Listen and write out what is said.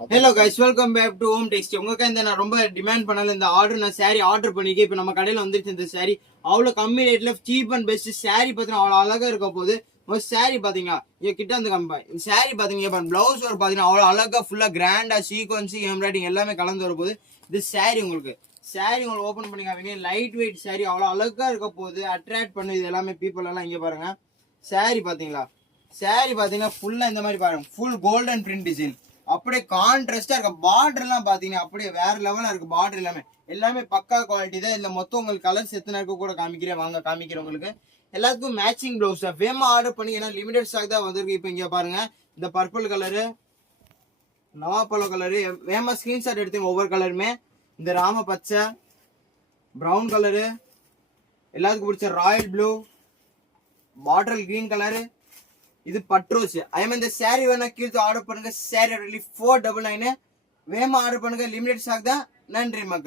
Hello guys, welcome back to home text. உங்களுக்கு இந்த நான் ரொம்ப டிமாண்ட் பண்ணல இந்த ஆர்டர், நான் சாரி ஆர்டர் பண்ணிக்க. இப்போ நம்ம கடையில் வந்துருச்சு இந்த சாரி. அவ்வளோ கம்மி ரேட்ல சீப் அண்ட் பெஸ்ட் சாரி பார்த்தீங்கன்னா அவ்வளோ அழகா இருக்க போது. ஒரு சாரி பார்த்தீங்களா, இங்கே கிட்ட வந்து கம்பேன் இந்த சாரி பார்த்தீங்க, பிளவுஸ் ஒரு பார்த்தீங்கன்னா அவ்வளோ அழகா ஃபுல்லாக கிராண்டா சீக்வன்ஸு எம்ப்ராய்டிங் எல்லாமே கலந்து வரப்போகுது. இது சாரி உங்களுக்கு ஓப்பன் பண்ணிக்காதீங்க. லைட் வெயிட் சாரி அவ்வளோ அழகா இருக்க போகுது. அட்ராக்ட் பண்ணுது எல்லாமே பீப்புள் எல்லாம். இங்கே பாருங்க சாரி பார்த்தீங்களா, சாரி பார்த்தீங்கன்னா ஃபுல்லாக இந்த மாதிரி பாருங்க, ஃபுல் கோல்டன் பிரிண்ட் டிசைன் அப்படியே கான்ட்ராஸ்டா இருக்க. பார்டர் எல்லாம் பாத்தீங்கன்னா அப்படியே வேற லெவலா இருக்கு. பார்டர் எல்லாமே பக்கா குவாலிட்டி தான். இதுல மொத்தம் உங்களுக்கு கலர்ஸ் எத்தனை இருக்கு கூட காமிக்கிறேன், வாங்க காமிக்கிறேன் உங்களுக்கு. எல்லாத்துக்கும் மேட்சிங் பிளவுஸ் தான். வேமா ஆர்டர் பண்ணி, ஏன்னா லிமிடெட் ஸ்டாக் தான் வந்திருக்கு. இப்போ இங்க பாருங்க, இந்த பர்பிள் கலரு, நவாப்பழம் கலரு, வேமா ஸ்கிரீன்ஷாட் எடுத்துங்க ஒவ்வொரு கலருமே. இந்த ராம பச்சை, பிரவுன் கலரு, எல்லாத்துக்கும் பிடிச்ச Royal blue, bottle green colour, இது பட்ரோஸ். அதே மாதிரி இந்த சாரி வேணா கீழே ஆர்டர் பண்ணுங்க. சாரி 499 வேகமா ஆர்டர் பண்ணுங்க. லிமிடெட் ஸ்டாக் தான். நன்றி மக்கள்.